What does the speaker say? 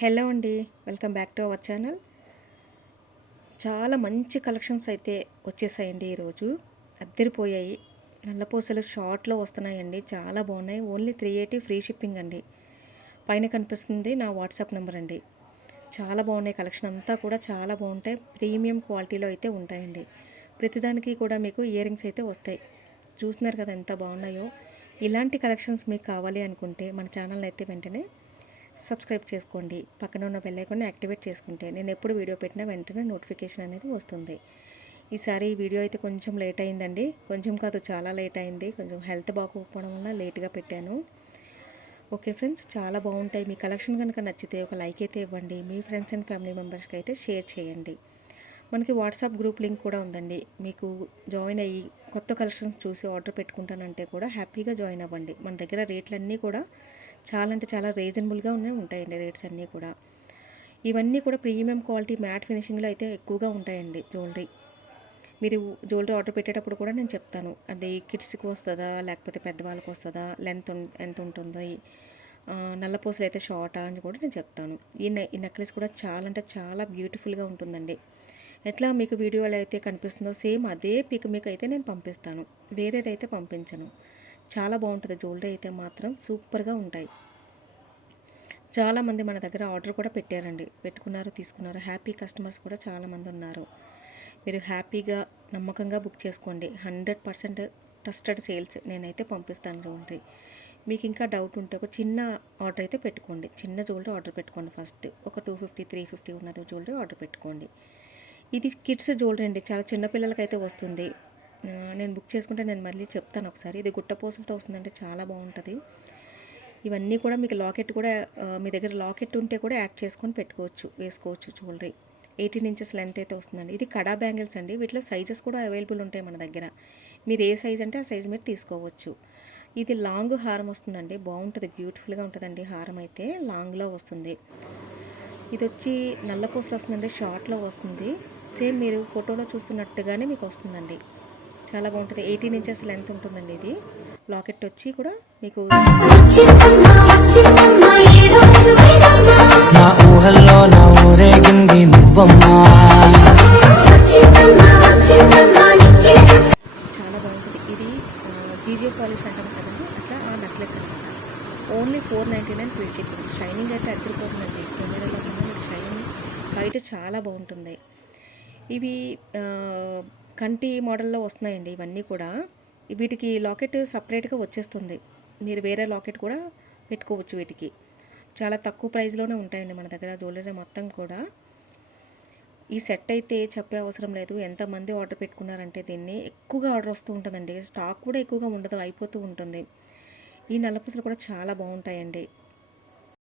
Hello అండి, welcome back to our channel. చాలా మంచి కలెక్షన్స్ అయితే వచ్చేసాయండి ఈరోజు. అద్దరిపోయాయి. నల్లపూసలు షార్ట్లో వస్తున్నాయండి, చాలా బాగున్నాయి. ఓన్లీ 380 ఫ్రీ షిప్పింగ్ అండి. పైన కనిపిస్తుంది నా వాట్సాప్ నెంబర్ అండి. చాలా బాగున్నాయి, కలెక్షన్ అంతా కూడా చాలా బాగుంటాయి. ప్రీమియం క్వాలిటీలో అయితే ఉంటాయండి. ప్రతిదానికి కూడా మీకు ఇయర్ రింగ్స్ అయితే వస్తాయి. చూస్తున్నారు కదా ఎంత బాగున్నాయో. ఇలాంటి కలెక్షన్స్ మీకు కావాలి అనుకుంటే మన ఛానల్ అయితే వెంటనే సబ్స్క్రైబ్ చేసుకోండి. పక్కన ఉన్న బెల్ ఐకాన్ని యాక్టివేట్ చేసుకుంటే నేను ఎప్పుడు వీడియో పెట్టినా వెంటనే నోటిఫికేషన్ అనేది వస్తుంది. ఈసారి ఈ వీడియో అయితే కొంచెం లేట్ అయిందండి. కొంచెం కాదు, చాలా లేట్ అయింది. కొంచెం హెల్త్ బాగోకపోవడం వల్ల లేట్గా పెట్టాను. ఓకే ఫ్రెండ్స్, చాలా బాగుంటాయి. మీ కలెక్షన్ కనుక నచ్చితే ఒక లైక్ అయితే ఇవ్వండి. మీ ఫ్రెండ్స్ అండ్ ఫ్యామిలీ మెంబర్స్కి అయితే షేర్ చేయండి. మనకి వాట్సాప్ గ్రూప్ లింక్ కూడా ఉందండి. మీకు జాయిన్ అయ్యి కొత్త కలెక్షన్స్ చూసి ఆర్డర్ పెట్టుకుంటానంటే కూడా హ్యాపీగా జాయిన్ అవ్వండి. మన దగ్గర రేట్లన్నీ కూడా చాలా అంటే చాలా రీజనబుల్గానే ఉంటాయండి. రేట్స్ అన్నీ కూడా ఇవన్నీ కూడా ప్రీమియం క్వాలిటీ మ్యాట్ ఫినిషింగ్లో అయితే ఎక్కువగా ఉంటాయండి. జ్యువెలరీ మీరు జ్యువెలరీ ఆర్డర్ పెట్టేటప్పుడు కూడా నేను చెప్తాను, అది కిడ్స్కి వస్తుందా లేకపోతే పెద్దవాళ్ళకి వస్తుందా, లెంత్ ఎంత ఉంటుంది, నల్లపూసలు అయితే షార్టా అని కూడా నేను చెప్తాను. ఈ నెక్లెస్ కూడా చాలా అంటే చాలా బ్యూటిఫుల్గా ఉంటుందండి. ఎట్లా మీకు వీడియోలో అయితే కనిపిస్తుందో సేమ్ అదే పిక్ మీకు అయితే నేను పంపిస్తాను. వేరేదైతే పంపించను. చాలా బాగుంటుంది. జ్యువెలరీ అయితే మాత్రం సూపర్గా ఉంటాయి. చాలామంది మన దగ్గర ఆర్డర్ కూడా పెట్టారండి, పెట్టుకున్నారు, తీసుకున్నారు. హ్యాపీ కస్టమర్స్ కూడా చాలామంది ఉన్నారు. మీరు హ్యాపీగా నమ్మకంగా బుక్ చేసుకోండి. 100% ట్రస్టెడ్ సేల్స్ నేనైతే పంపిస్తాను జ్యువెలరీ. మీకు ఇంకా డౌట్ ఉంటే ఒక చిన్న ఆర్డర్ అయితే పెట్టుకోండి. చిన్న జ్యువెలరీ ఆర్డర్ పెట్టుకోండి. ఫస్ట్ ఒక 250 350 ఉన్నది జ్యువెలరీ ఆర్డర్ పెట్టుకోండి. ఇది కిడ్స్ జ్యువెలరీ అండి, చాలా చిన్నపిల్లలకైతే వస్తుంది. నేను బుక్ చేసుకుంటే నేను మళ్ళీ చెప్తాను ఒకసారి. ఇది గుట్టపూసలతో వస్తుందంటే చాలా బాగుంటుంది. ఇవన్నీ కూడా మీకు లాకెట్ కూడా మీ దగ్గర లాకెట్ ఉంటే కూడా యాడ్ చేసుకొని పెట్టుకోవచ్చు, వేసుకోవచ్చు. జ్యువెలరీ 18 ఇంచెస్ లెంత్ అయితే వస్తుందండి. ఇది కడా బ్యాంగిల్స్ అండి. వీటిలో సైజెస్ కూడా అవైలబుల్ ఉంటాయి మన దగ్గర. మీరు ఏ సైజ్ అంటే ఆ సైజ్ మీరు తీసుకోవచ్చు. ఇది లాంగ్ హారం వస్తుందండి, బాగుంటుంది, బ్యూటిఫుల్గా ఉంటుందండి. హారం అయితే లాంగ్లో వస్తుంది. ఇది వచ్చి నల్లపూసలు వస్తుందండి, షార్ట్లో వస్తుంది. సేమ్ మీరు ఫోటోలో చూస్తున్నట్టుగానే మీకు వస్తుందండి. చాలా బాగుంటుంది. 18 ఇంచెస్ లెంత్ ఉంటుందండి. ఇది లాకెట్ వచ్చి కూడా మీకు నా ఊహల్లో నా ఊరేగింది నువ్వమ్మా. చాలా బాగుంటుంది. ఇది జీజే పాలిష్ అంటాం కదండి, అట్లా ఆ నెక్లెస్ అనమాట. Only 499 free shipping. షైనింగ్ అయితే అద్దరిపోతుందండి. కెమెరాలో కన్నా మీకు షైనింగ్ బయట చాలా బాగుంటుంది. ఇవి కంటి మోడల్లో వస్తున్నాయండి ఇవన్నీ కూడా. వీటికి లాకెట్ సపరేట్గా వచ్చేస్తుంది. మీరు వేరే లాకెట్ కూడా పెట్టుకోవచ్చు. వీటికి చాలా తక్కువ ప్రైస్లోనే ఉంటాయండి మన దగ్గర జ్యువెలరీ మొత్తం కూడా. ఈ సెట్ అయితే చెప్పే అవసరం లేదు. ఎంతమంది ఆర్డర్ పెట్టుకున్నారంటే దీన్ని ఎక్కువగా ఆర్డర్ వస్తూ ఉంటుందండి. స్టాక్ కూడా ఎక్కువగా ఉండదు, అయిపోతూ ఉంటుంది. ఈ నల్లపూసలు కూడా చాలా బాగుంటాయండి.